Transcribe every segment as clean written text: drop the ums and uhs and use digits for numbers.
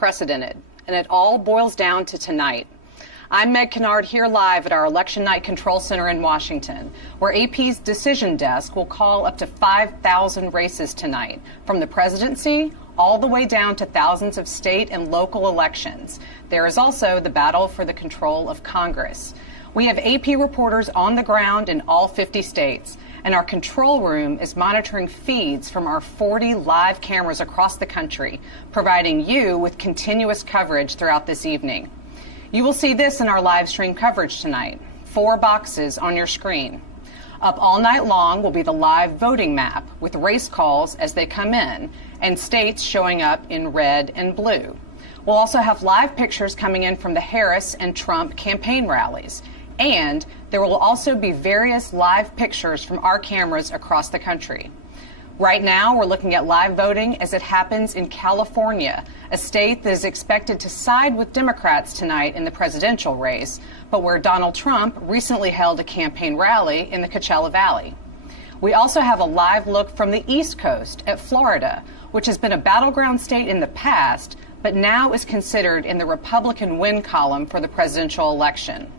unprecedented, and it all boils down to tonight. I'm Meg Kennard here live at our Election Night Control Center in Washington, where AP's decision desk will call up to 5,000 races tonight, from the presidency all the way down to thousands of state and local elections. There is also the battle for the control of Congress. We have AP reporters on the ground in all 50 states, and our control room is monitoring feeds from our 40 live cameras across the country, providing you with continuous coverage throughout this evening. You will see this in our live stream coverage tonight, 4 boxes on your screen. Up all night long will be the live voting map with race calls as they come in and states showing up in red and blue. We'll also have live pictures coming in from the Harris and Trump campaign rallies. And there will also be various live pictures from our cameras across the country. Right now, we're looking at live voting as it happens in California, a state that is expected to side with Democrats tonight in the presidential race, but where Donald Trump recently held a campaign rally in the Coachella Valley. We also have a live look from the East Coast at Florida, which has been a battleground state in the past, but now is considered in the Republican win column for the presidential election.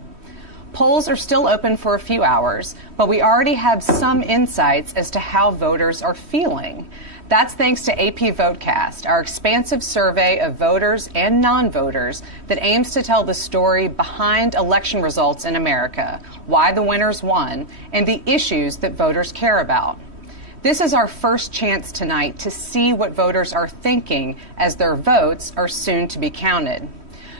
Polls are still open for a few hours, but we already have some insights as to how voters are feeling. That's thanks to AP Votecast, our expansive survey of voters and non-voters that aims to tell the story behind election results in America, why the winners won, and the issues that voters care about. This is our first chance tonight to see what voters are thinking as their votes are soon to be counted.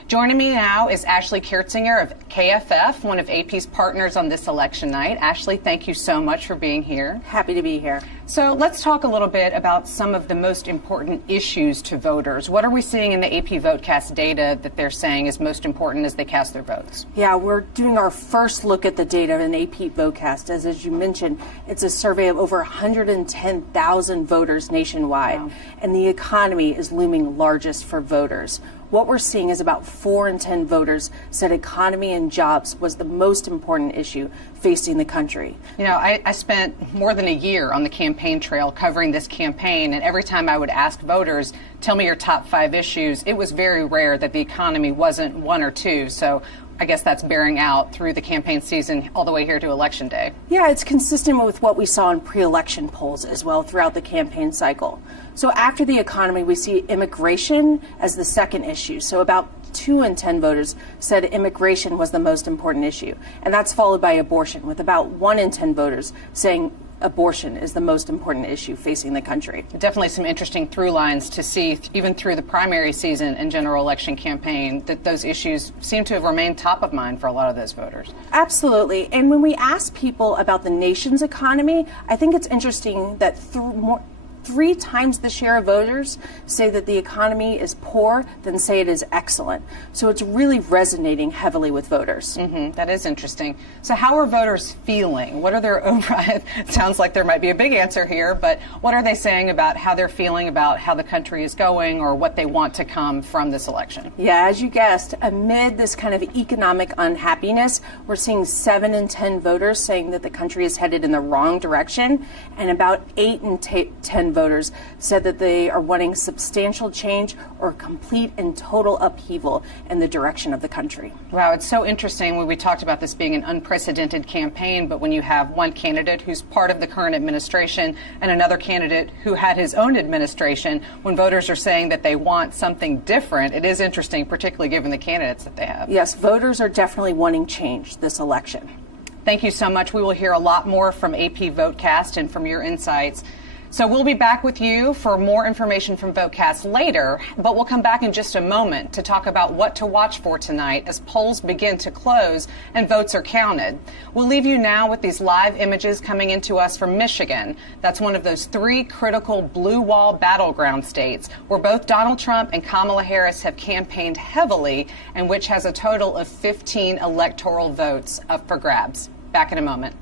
Joining me now is Ashley Kertzinger of KFF, one of AP's partners on this election night. Ashley, thank you so much for being here. Happy to be here. So let's talk a little bit about some of the most important issues to voters. What are we seeing in the AP Votecast data that they're saying is most important as they cast their votes? Yeah, we're doing our first look at the data in AP Votecast. As you mentioned, it's a survey of over 110,000 voters nationwide, wow. And the economy is looming largest for voters. What we're seeing is about 4 in 10 voters said economy and jobs was the most important issue facing the country. You know, I spent more than a year on the campaign trail covering this campaign, and every time I would ask voters, tell me your top 5 issues, it was very rare that the economy wasn't 1 or 2. So I guess that's bearing out through the campaign season all the way here to Election Day. Yeah, it's consistent with what we saw in pre-election polls as well throughout the campaign cycle. So after the economy, we see immigration as the second issue. So about 2 in 10 voters said immigration was the most important issue. And that's followed by abortion, with about 1 in 10 voters saying abortion is the most important issue facing the country. Definitely some interesting through lines to see, even through the primary season and general election campaign, that those issues seem to have remained top of mind for a lot of those voters. Absolutely. And when we ask people about the nation's economy, I think it's interesting that 3 times the share of voters say that the economy is poor than say it is excellent. So it's really resonating heavily with voters. That is interesting. So how are voters feeling? What are their it sounds like there might be a big answer here, but what are they saying about how they're feeling about how the country is going or what they want to come from this election? Yeah, as you guessed, amid this kind of economic unhappiness, we're seeing 7 in 10 voters saying that the country is headed in the wrong direction, and about 8 in 10 voters said that they are wanting substantial change or complete and total upheaval in the direction of the country. Wow, it's so interesting when we talked about this being an unprecedented campaign, but when you have one candidate who's part of the current administration and another candidate who had his own administration, when voters are saying that they want something different, it is interesting, particularly given the candidates that they have. Yes, voters are definitely wanting change this election. Thank you so much. We will hear a lot more from AP Votecast and from your insights. So we'll be back with you for more information from Votecast later, but we'll come back in just a moment to talk about what to watch for tonight as polls begin to close and votes are counted. We'll leave you now with these live images coming into us from Michigan. That's one of those 3 critical blue wall battleground states where both Donald Trump and Kamala Harris have campaigned heavily and which has a total of 15 electoral votes up for grabs. Back in a moment.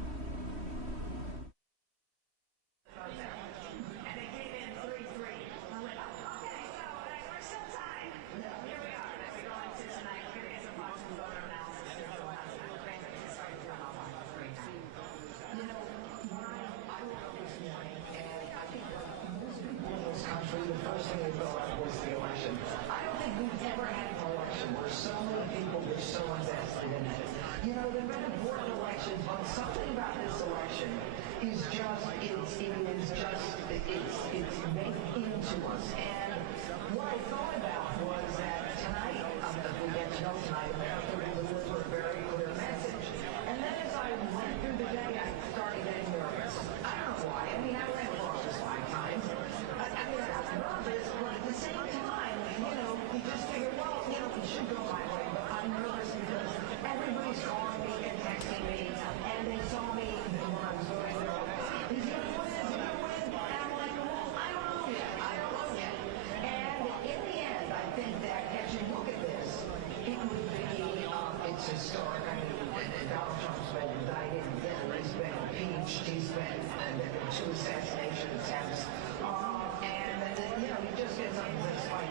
The first thing we felt like was the election. I don't think we important election, but something about this election is just, it's baked into us. And what I thought about was that tonight, as we get to know tonight, America will deliver a very clear message. And then as I went through the day, I started getting nervous. I don't know why. I mean, I ran for office 5 times. I mean, I was nervous, but at the same time, you just figure, well, it should go my way, but I'm nervous because everybody's calling me and texting me, and they saw me when I was going there. Is he going to win? Is he going to win? And I'm like, well, I don't know yet. And in the end, I think that as you look at this, it would be, it's historic. I mean, Donald Trump's been indicted, he's been impeached, he's been 2 assassination attempts, and he just gets up and says, fight.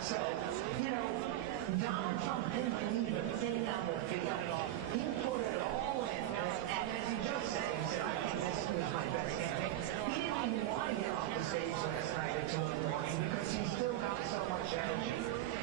So, Donald Trump didn't leave a thing on the field. He put it all in, and as he just said, he said, I think this was my best campaign. He didn't even want to get off the stage last night at 2 in the morning because he's still got so much energy.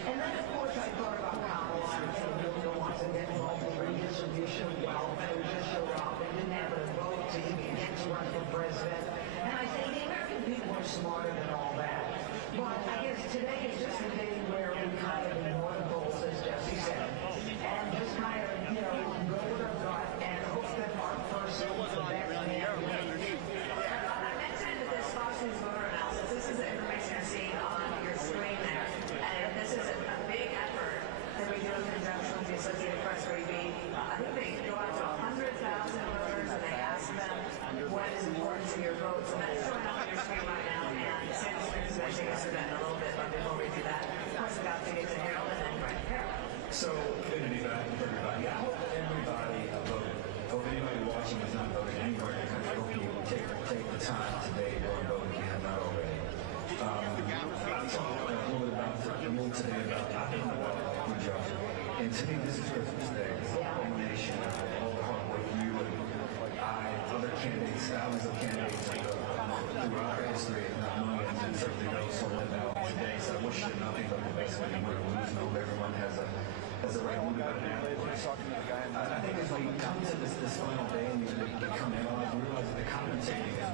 And then, of course, I thought about Kamala and wants to get involved in redistribution of wealth, and just showed up and didn't have a vote to even get to run for president. And I say the American people are smarter than all that. But I guess today is just a day where we kind of ignore the polls, as Jesse said, and just kind of, go with our gut and hope that our person is the best man. I mentioned this Fox News voter analysis. This is the information you're seeing on your screen there. And this is a big effort that we do in conjunction with the Associated Press Review. I think they go out to 100,000 voters and they ask them what is important to your votes. And that's showing up on your screen right now. And Sam Smith's going to take us through that in a little bit. But before we do that, of course, we've got to get to Harold and then Frank Harold. So, good to be back with everybody. I hope everybody voted. Hope anybody watching is not voting anywhere in the country. I hope you take the time today to go and vote if you have not already. I'm talking a little bit about the move today about New Jersey. And to me, this is Christmas Day. It's a culmination of all the hard work you and I, other candidates, thousands of candidates throughout our history, if not millions, and certainly those who live out today. So I wish you nothing but the best when you win or lose. I hope everyone has a right move about that. I think as we come to this final day and you come in, you realize that the commentating is